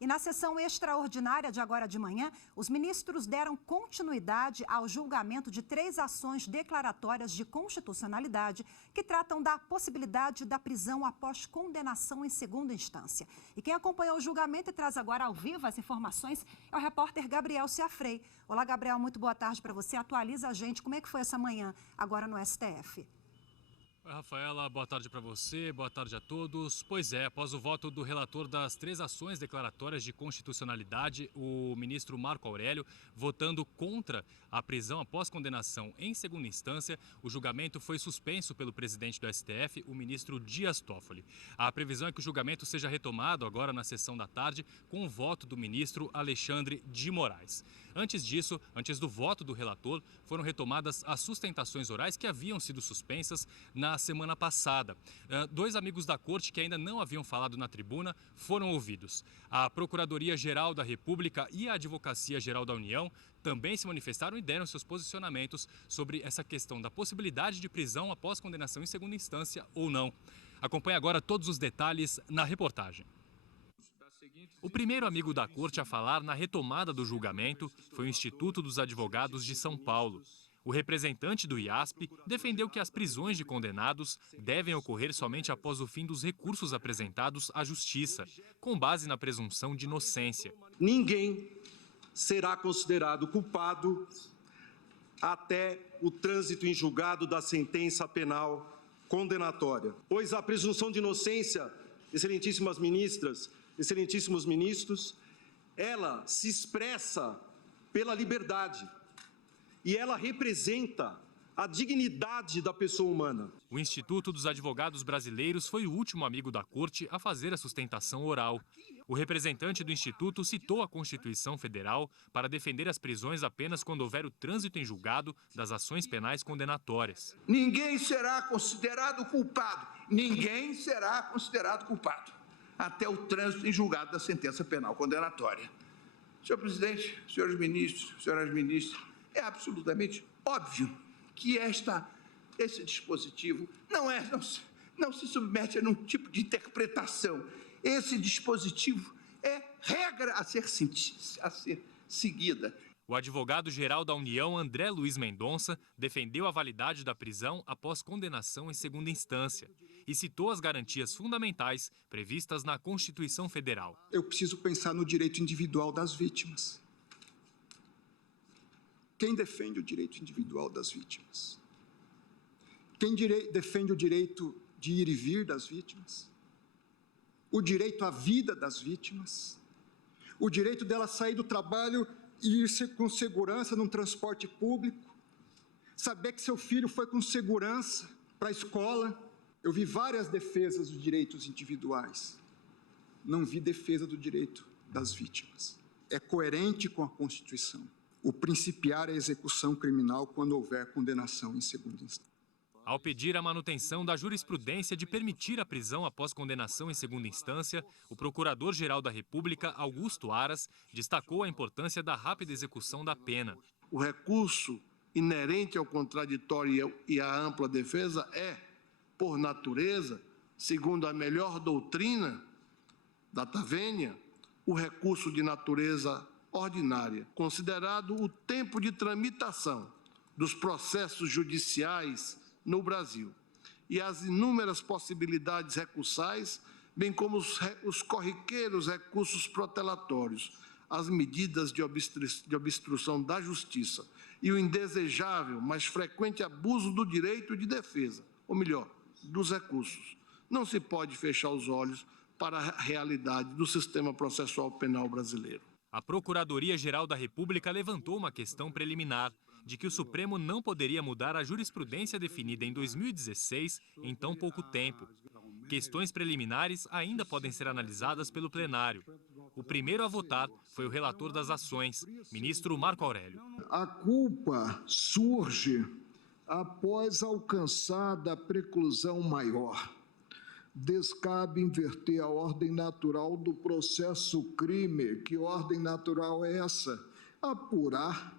E na sessão extraordinária de agora de manhã, os ministros deram continuidade ao julgamento de 3 ações declaratórias de constitucionalidade que tratam da possibilidade da prisão após condenação em segunda instância. E quem acompanhou o julgamento e traz agora ao vivo as informações é o repórter Gabriel Ciafrei. Olá, Gabriel, muito boa tarde para você. Atualiza a gente como é que foi essa manhã agora no STF. Oi, Rafaela, boa tarde para você, boa tarde a todos. Pois é, após o voto do relator das 3 ações declaratórias de constitucionalidade, o ministro Marco Aurélio, votando contra a prisão após condenação em segunda instância, o julgamento foi suspenso pelo presidente do STF, o ministro Dias Toffoli. A previsão é que o julgamento seja retomado agora na sessão da tarde com o voto do ministro Alexandre de Moraes. Antes disso, antes do voto do relator, foram retomadas as sustentações orais que haviam sido suspensas na semana passada. 2 amigos da corte que ainda não haviam falado na tribuna foram ouvidos. A Procuradoria-Geral da República e a Advocacia-Geral da União também se manifestaram e deram seus posicionamentos sobre essa questão da possibilidade de prisão após condenação em segunda instância ou não. Acompanhe agora todos os detalhes na reportagem. O primeiro amigo da corte a falar na retomada do julgamento foi o Instituto dos Advogados de São Paulo. O representante do IASP defendeu que as prisões de condenados devem ocorrer somente após o fim dos recursos apresentados à Justiça, com base na presunção de inocência. Ninguém será considerado culpado até o trânsito em julgado da sentença penal condenatória, pois a presunção de inocência, excelentíssimas ministras, excelentíssimos ministros, ela se expressa pela liberdade e ela representa a dignidade da pessoa humana. O Instituto dos Advogados Brasileiros foi o último amigo da corte a fazer a sustentação oral. O representante do Instituto citou a Constituição Federal para defender as prisões apenas quando houver o trânsito em julgado das ações penais condenatórias. Ninguém será considerado culpado. Ninguém será considerado culpado até o trânsito em julgado da sentença penal condenatória. Senhor presidente, senhores ministros, senhoras ministras, é absolutamente óbvio que esse dispositivo não se submete a nenhum tipo de interpretação. Esse dispositivo é regra a ser seguida. O advogado-geral da União, André Luiz Mendonça, defendeu a validade da prisão após condenação em segunda instância e citou as garantias fundamentais previstas na Constituição Federal. Eu preciso pensar no direito individual das vítimas. Quem defende o direito individual das vítimas? Quem defende o direito de ir e vir das vítimas? O direito à vida das vítimas? O direito dela sair do trabalho e ir com segurança num transporte público? Saber que seu filho foi com segurança para a escola? Eu vi várias defesas dos direitos individuais. Não vi defesa do direito das vítimas. É coerente com a Constituição o principiar a execução criminal quando houver condenação em segunda instância. Ao pedir a manutenção da jurisprudência de permitir a prisão após condenação em segunda instância, o Procurador-Geral da República, Augusto Aras, destacou a importância da rápida execução da pena. O recurso inerente ao contraditório e à ampla defesa é, por natureza, segundo a melhor doutrina da Tavênia, o recurso de natureza ordinária, considerado o tempo de tramitação dos processos judiciais no Brasil e as inúmeras possibilidades recursais, bem como os corriqueiros recursos protelatórios, as medidas de obstrução da justiça e o indesejável, mas frequente abuso do direito de defesa, ou melhor, dos recursos. Não se pode fechar os olhos para a realidade do sistema processual penal brasileiro. A Procuradoria-Geral da República levantou uma questão preliminar de que o Supremo não poderia mudar a jurisprudência definida em 2016 em tão pouco tempo. Questões preliminares ainda podem ser analisadas pelo plenário. O primeiro a votar foi o relator das ações, ministro Marco Aurélio. A culpa surge após alcançada a preclusão maior. Descabe inverter a ordem natural do processo crime. Que ordem natural é essa? Apurar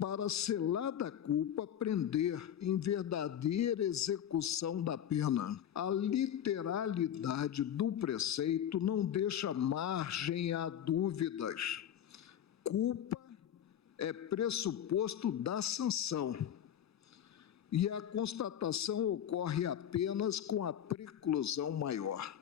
para, selada a culpa, prender em verdadeira execução da pena. A literalidade do preceito não deixa margem a dúvidas. Culpa é pressuposto da sanção, e a constatação ocorre apenas com a preclusão maior.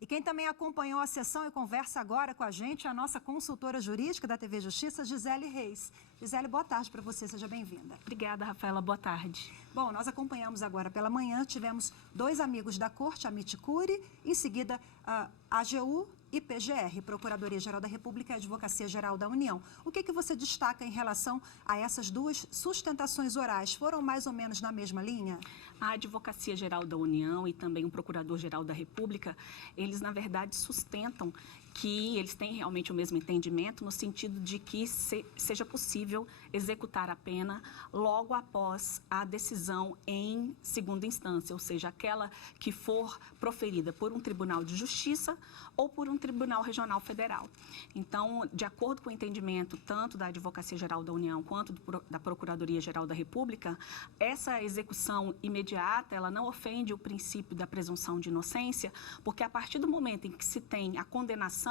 E quem também acompanhou a sessão e conversa agora com a gente é a nossa consultora jurídica da TV Justiça, Gisele Reis. Gisele, boa tarde para você, seja bem-vinda. Obrigada, Rafaela, boa tarde. Bom, nós acompanhamos agora pela manhã, tivemos 2 amigos da Corte, Amit Cury, em seguida a AGU e PGR, Procuradoria-Geral da República e Advocacia-Geral da União. O que você destaca em relação a essas 2 sustentações orais? Foram mais ou menos na mesma linha? A Advocacia-Geral da União e também o Procurador-Geral da República, eles, na verdade, sustentam que eles têm realmente o mesmo entendimento no sentido de que seja possível executar a pena logo após a decisão em segunda instância, ou seja, aquela que for proferida por um tribunal de justiça ou por um tribunal regional federal. Então, de acordo com o entendimento tanto da Advocacia-Geral da União quanto da Procuradoria-Geral da República, essa execução imediata, ela não ofende o princípio da presunção de inocência, porque a partir do momento em que se tem a condenação,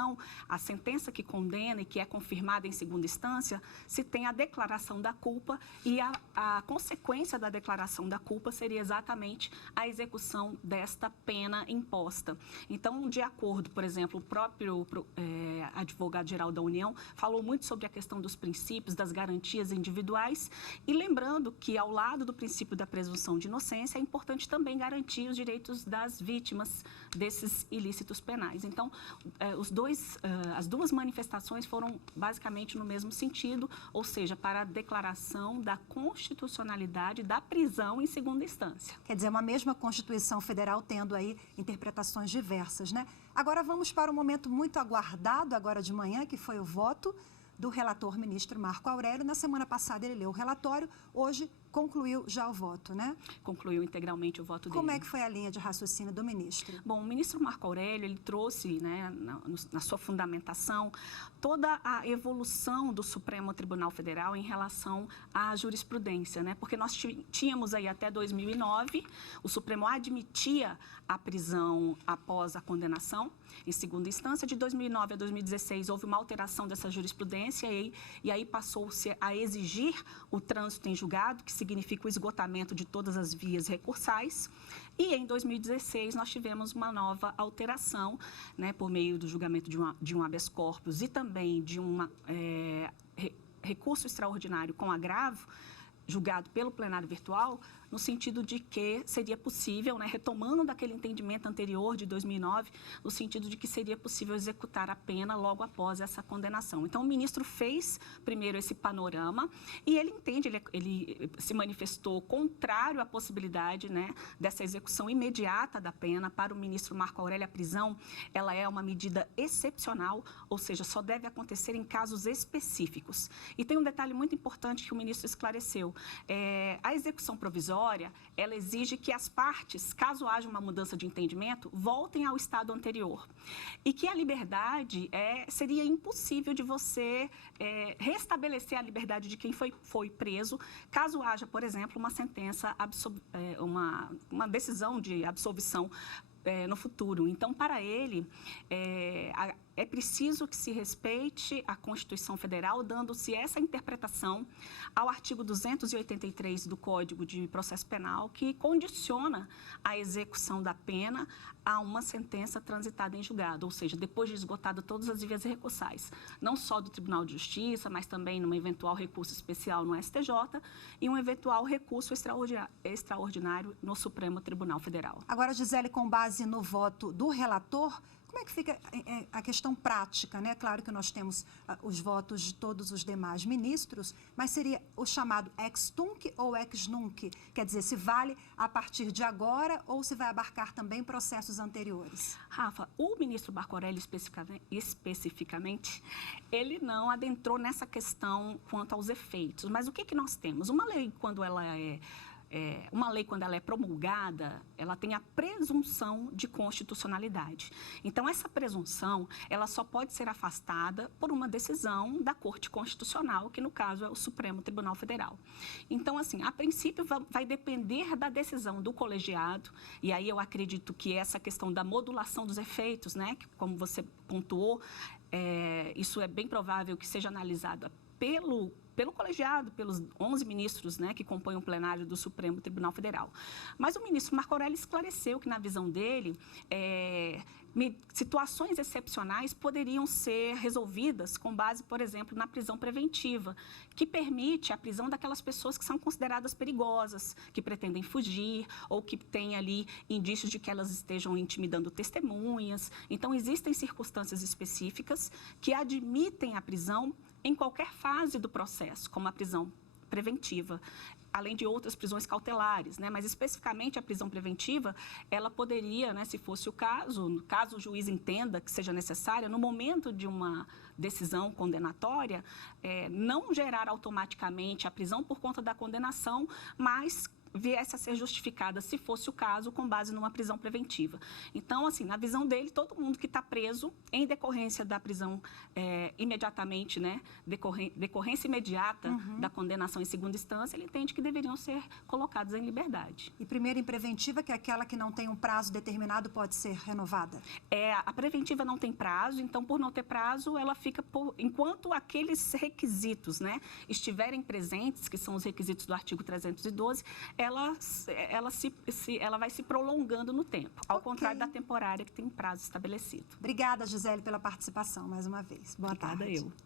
a sentença que condena e que é confirmada em segunda instância, se tem a declaração da culpa e a consequência da declaração da culpa seria exatamente a execução desta pena imposta. Então, de acordo, por exemplo, o próprio advogado-geral da União falou muito sobre a questão dos princípios, das garantias individuais e lembrando que, ao lado do princípio da presunção de inocência, é importante também garantir os direitos das vítimas desses ilícitos penais. Então, as 2 manifestações foram basicamente no mesmo sentido, ou seja, para a declaração da constitucionalidade da prisão em segunda instância. Quer dizer, uma mesma Constituição Federal tendo aí interpretações diversas, né? Agora vamos para um momento muito aguardado agora de manhã, que foi o voto do relator ministro Marco Aurélio. Na semana passada ele leu o relatório, hoje concluiu já o voto, né? Concluiu integralmente o voto dele. Como é que foi a linha de raciocínio do ministro? Bom, o ministro Marco Aurélio, ele trouxe, né, na sua fundamentação, toda a evolução do Supremo Tribunal Federal em relação à jurisprudência, né? Porque nós tínhamos aí até 2009, o Supremo admitia a prisão após a condenação em segunda instância. De 2009 a 2016 houve uma alteração dessa jurisprudência e aí passou-se a exigir o trânsito em julgado, que significa o esgotamento de todas as vias recursais. E em 2016 nós tivemos uma nova alteração, né, por meio do julgamento de um habeas corpus e também de um recurso extraordinário com agravo, julgado pelo plenário virtual, no sentido de que seria possível, né, retomando daquele entendimento anterior de 2009, no sentido de que seria possível executar a pena logo após essa condenação. Então, o ministro fez primeiro esse panorama e ele entende, ele se manifestou contrário à possibilidade, né, dessa execução imediata da pena. Para o ministro Marco Aurélio, a prisão ela é uma medida excepcional, ou seja, só deve acontecer em casos específicos. E tem um detalhe muito importante que o ministro esclareceu. A execução provisória, ela exige que as partes, caso haja uma mudança de entendimento, voltem ao estado anterior. E que a liberdade seria impossível de você restabelecer a liberdade de quem foi preso, caso haja, por exemplo, uma sentença, uma decisão de absolvição no futuro. Então, para ele, é preciso que se respeite a Constituição Federal, dando-se essa interpretação ao artigo 283 do Código de Processo Penal, que condiciona a execução da pena a uma sentença transitada em julgado, ou seja, depois de esgotado todas as vias recursais, não só do Tribunal de Justiça, mas também num eventual recurso especial no STJ e um eventual recurso extraordinário no Supremo Tribunal Federal. Agora, Gisele, com base no voto do relator, como é que fica a questão prática, né? Claro que nós temos os votos de todos os demais ministros, mas seria o chamado ex tunc ou ex nunc? Quer dizer, se vale a partir de agora ou se vai abarcar também processos anteriores? Rafa, o ministro Marco Aurélio especificamente, ele não adentrou nessa questão quanto aos efeitos. Mas o que nós temos? Uma lei, quando ela é uma lei, quando ela é promulgada, ela tem a presunção de constitucionalidade. Então, essa presunção, ela só pode ser afastada por uma decisão da Corte Constitucional, que no caso é o Supremo Tribunal Federal. Então, assim, a princípio vai depender da decisão do colegiado, e aí eu acredito que essa questão da modulação dos efeitos, né, que, como você pontuou, isso é bem provável que seja analisada pelo colegiado, pelos 11 ministros, né, que compõem o plenário do Supremo Tribunal Federal. Mas o ministro Marco Aurélio esclareceu que, na visão dele, situações excepcionais poderiam ser resolvidas com base, por exemplo, na prisão preventiva, que permite a prisão daquelas pessoas que são consideradas perigosas, que pretendem fugir ou que têm ali indícios de que elas estejam intimidando testemunhas. Então, existem circunstâncias específicas que admitem a prisão em qualquer fase do processo, como a prisão preventiva, além de outras prisões cautelares, né? Mas especificamente a prisão preventiva, ela poderia, né, se fosse o caso o juiz entenda que seja necessária, no momento de uma decisão condenatória, não gerar automaticamente a prisão por conta da condenação, mas viesse a ser justificada, se fosse o caso, com base numa prisão preventiva. Então, assim, na visão dele, todo mundo que está preso, em decorrência da prisão imediatamente, né, decorrência imediata da condenação em segunda instância, ele entende que deveriam ser colocados em liberdade. E primeira em preventiva, que é aquela que não tem um prazo determinado, pode ser renovada? A preventiva não tem prazo, então, por não ter prazo, ela fica enquanto aqueles requisitos, né, estiverem presentes, que são os requisitos do artigo 312, ela vai se prolongando no tempo, ao contrário da temporária, que tem prazo estabelecido. Obrigada, Gisele, pela participação mais uma vez. Boa tarde. Obrigada eu.